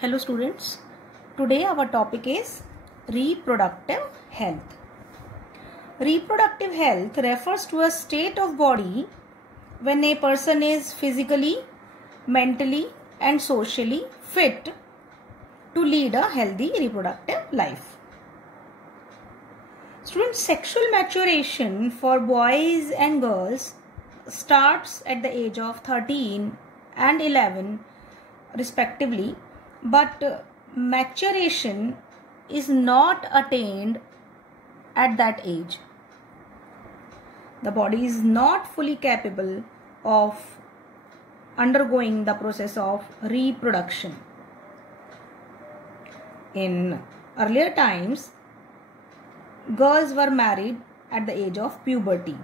Hello students, today our topic is reproductive health. Reproductive health refers to a state of body when a person is physically, mentally and socially fit to lead a healthy reproductive life. Students, sexual maturation for boys and girls starts at the age of 13 and 11 respectively, but maturation is not attained at that age. The body is not fully capable of undergoing the process of reproduction. In earlier times, girls were married at the age of puberty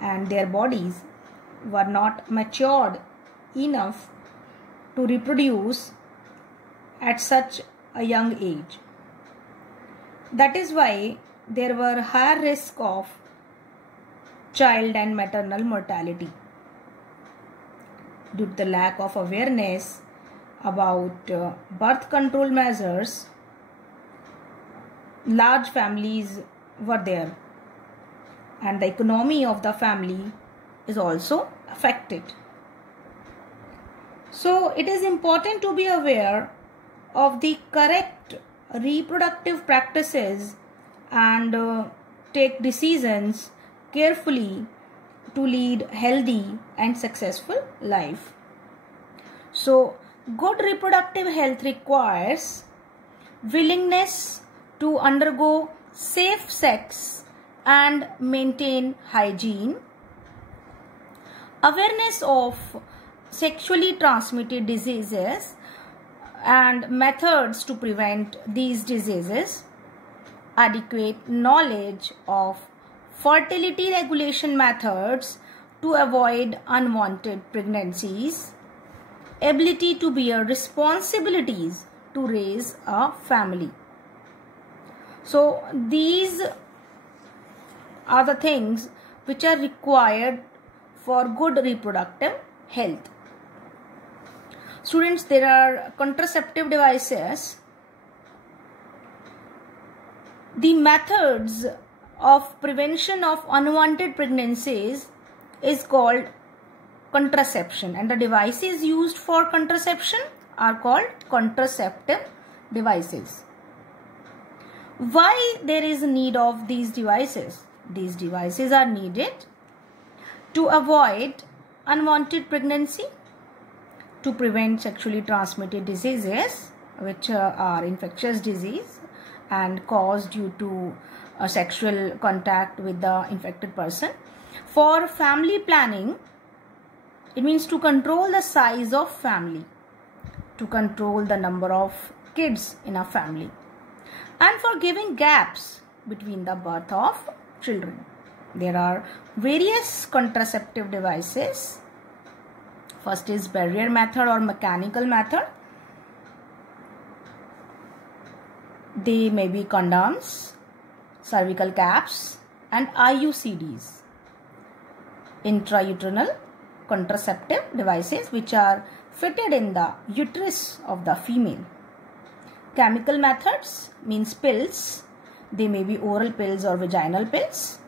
and their bodies were not matured enough to reproduce at such a young age. That is why there were higher risk of child and maternal mortality. Due to the lack of awareness about birth control measures, large families were there and the economy of the family is also affected. So it is important to be aware of the correct reproductive practices and take decisions carefully to lead healthy and successful life. So good reproductive health requires willingness to undergo safe sex and maintain hygiene, awareness of sexually transmitted diseases and methods to prevent these diseases, adequate knowledge of fertility regulation methods to avoid unwanted pregnancies, ability to bear responsibilities to raise a family. So these are the things which are required for good reproductive health. Students, there are contraceptive devices. The methods of prevention of unwanted pregnancies is called contraception, and the devices used for contraception are called contraceptive devices. Why there is a need of these devices? These devices are needed to avoid unwanted pregnancy, to prevent sexually transmitted diseases which are infectious disease and caused due to a sexual contact with the infected person. For family planning, it means to control the size of family, to control the number of kids in a family, and for giving gaps between the birth of children. There are various contraceptive devices. First is barrier method or mechanical method. They may be condoms, cervical caps and IUCDs. Intrauterine contraceptive devices which are fitted in the uterus of the female. Chemical methods means pills. They may be oral pills or vaginal pills.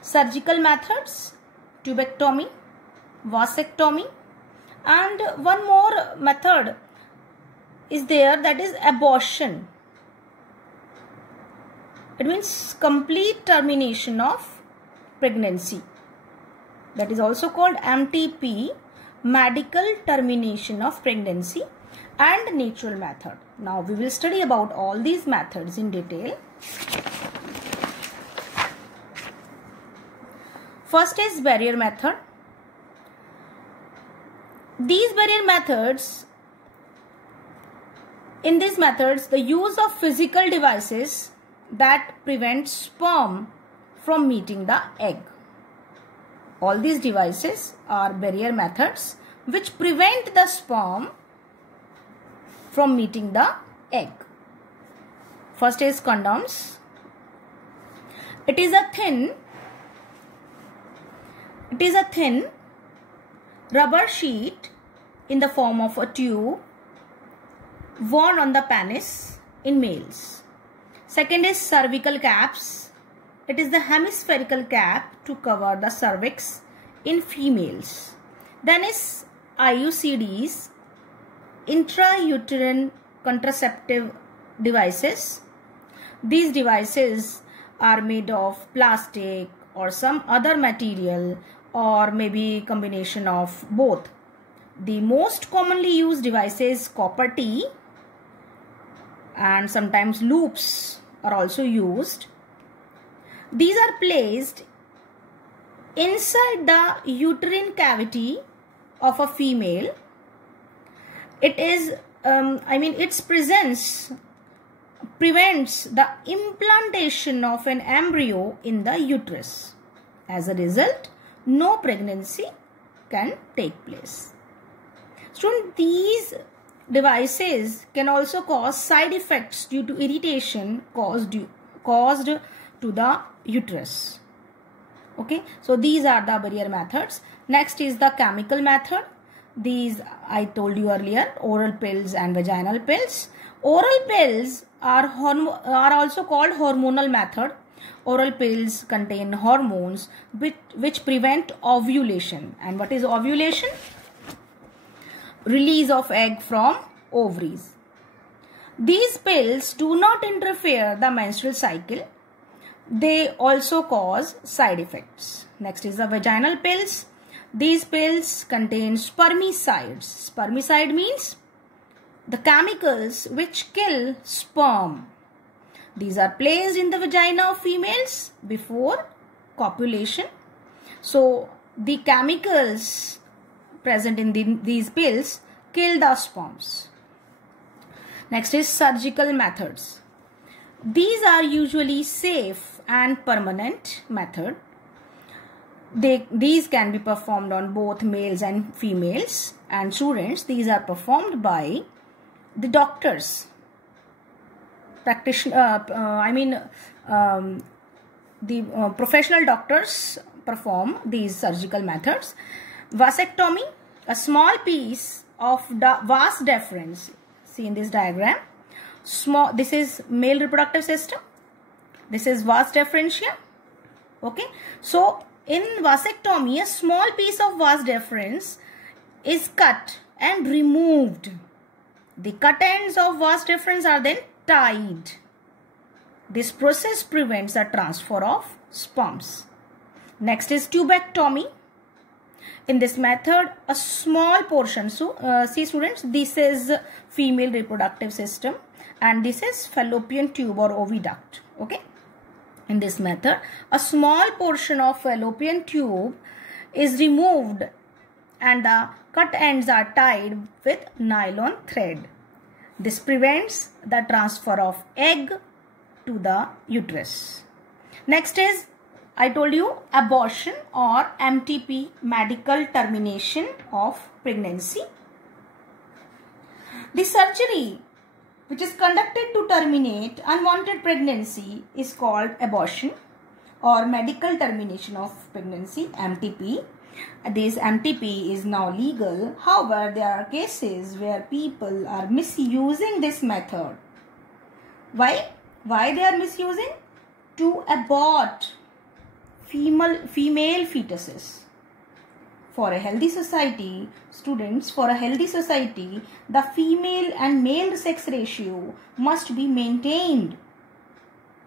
Surgical methods, tubectomy, vasectomy, and one more method is there, that is abortion. It means complete termination of pregnancy. That is also called MTP, medical termination of pregnancy, and natural method. Now we will study about all these methods in detail. First is barrier method. These barrier methods, in these methods, the use of physical devices that prevent sperm from meeting the egg. All these devices are barrier methods which prevent the sperm from meeting the egg. First is condoms. It is a thin rubber sheet in the form of a tube worn on the penis in males. Second is cervical caps. It is the hemispherical cap to cover the cervix in females. Then is IUCDs, intrauterine contraceptive devices. These devices are made of plastic or some other material, or maybe combination of both. The most commonly used device is copper T, and sometimes loops are also used. These are placed inside the uterine cavity of a female. It is, its presence prevents the implantation of an embryo in the uterus. As a result, no pregnancy can take place. Students, these devices can also cause side effects due to irritation caused to the uterus. Okay, so these are the barrier methods. Next is the chemical method. These I told you earlier, oral pills and vaginal pills. Oral pills are also called hormonal method. Oral pills contain hormones which prevent ovulation. And what is ovulation? Release of egg from ovaries. These pills do not interfere the menstrual cycle. They also cause side effects. Next is the vaginal pills. These pills contain spermicides. Spermicide means the chemicals which kill sperm. These are placed in the vagina of females before copulation. So the chemicals present in these pills kill the sperms. Next is surgical methods. These are usually safe and permanent method. These can be performed on both males and females, and students, these are performed by the doctors. Professional doctors perform these surgical methods. Vasectomy, a small piece of the vas deferens. See in this diagram, this is male reproductive system. This is vas deferentia. Okay, so in vasectomy, a small piece of vas deferens is cut and removed. The cut ends of vas deferens are then tied. This process prevents the transfer of sperms. Next is tubectomy. In this method, a small portion, see students, this is female reproductive system and this is fallopian tube or oviduct. Okay. In this method, a small portion of fallopian tube is removed and the cut ends are tied with nylon thread. This prevents the transfer of egg to the uterus. Next is, I told you, abortion or MTP, medical termination of pregnancy. The surgery which is conducted to terminate unwanted pregnancy is called abortion or medical termination of pregnancy, MTP. This MTP is now legal. However, there are cases where people are misusing this method. Why? Why they are misusing? To abort female fetuses. For a healthy society, students, for a healthy society, the female and male sex ratio must be maintained.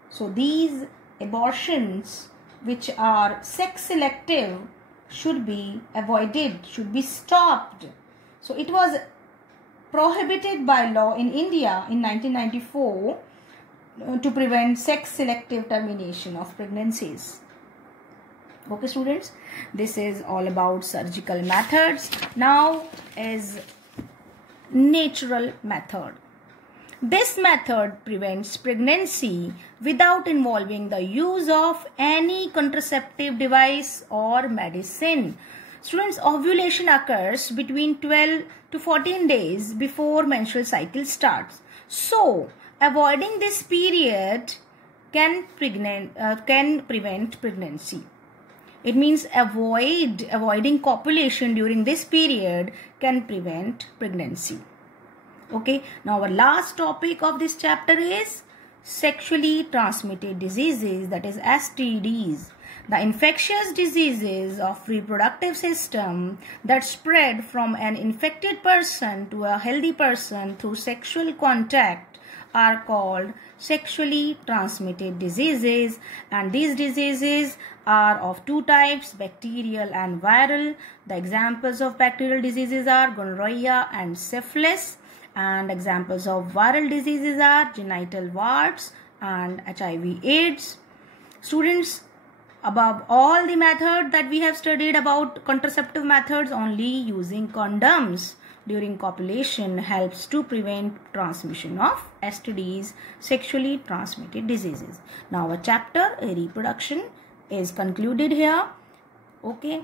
So these abortions which are sex selective should be avoided, should be stopped. So it was prohibited by law in India in 1994 to prevent sex selective termination of pregnancies. Okay students, this is all about surgical methods. Now is natural method. This method prevents pregnancy without involving the use of any contraceptive device or medicine. Students, ovulation occurs between 12 to 14 days before menstrual cycle starts. So, avoiding this period can prevent pregnancy. It means avoiding copulation during this period can prevent pregnancy. Okay, now our last topic of this chapter is sexually transmitted diseases, that is STDs. The infectious diseases of reproductive system that spread from an infected person to a healthy person through sexual contact are called sexually transmitted diseases, and these diseases are of two types, bacterial and viral. The examples of bacterial diseases are gonorrhea and syphilis, and examples of viral diseases are genital warts and HIV/AIDS. Students, above all the method that we have studied about contraceptive methods, only using condoms during copulation helps to prevent transmission of STDs, sexually transmitted diseases. Now our chapter reproduction is concluded here. Okay.